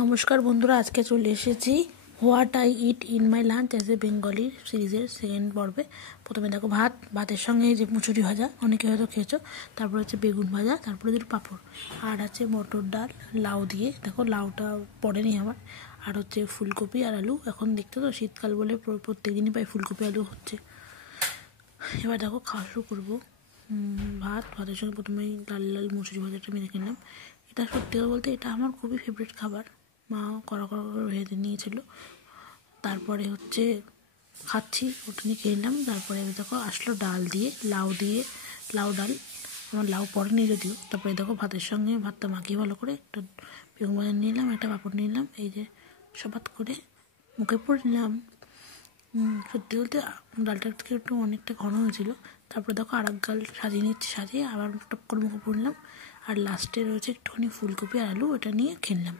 নমস্কার বন্ধুরা, আজকে চলে এসেছি what I it in my lunch as a Bengali সিরিজের সেকেন্ড পর্বে। প্রথমে দেখো ভাতের সঙ্গে যে মুচুরি ভাজা, অনেকে হয়তো খেয়েছো, তারপর হচ্ছে বেগুন ভাজা, তারপরে দুটো পাঁপড়, আর আছে মটর ডাল লাউ দিয়ে, দেখো লাউটা পড়েনি আমার, আর হচ্ছে ফুলকপি আর আলু। এখন দেখতে তো শীতকাল বলে প্রত্যেকদিনই প্রায় ফুলকপি আলু হচ্ছে। এবার দেখো খাওয়া শুরু করবো। ভাতের সঙ্গে প্রথমেই লাল লাল মুচুরি ভাজাটা মেরে কিনলাম। এটা সত্যি কথা বলতে এটা আমার খুবই ফেভারিট খাবার, মা কড়া কড়া করে ভেজে নিয়েছিল। তারপরে হচ্ছে খাচ্ছি, ওটা নিয়ে খেয়ে নিলাম। তারপরে দেখো আসলো ডাল দিয়ে, লাউ ডাল। আমার লাউ পড়েনি যদিও। তারপরে দেখো ভাতের সঙ্গে ভাতটা মাখিয়ে ভালো করে একটা বেগুন ভাজা নিয়ে নিলাম, একটা পাঁপড় নিয়ে নিলাম, এই যে সবাত করে মুখে পড়ে নিলাম। সত্যি বলতে ডালটা একটু অনেকটা ঘন হয়েছিল। তারপরে দেখো আর এক গাল সাজিয়ে নিচ্ছি, সাজিয়ে আবার টপ করে মুখে পড়লাম। আর লাস্টে রয়েছে একটুখানি ফুলকপি আর আলু, এটা নিয়ে খেলাম।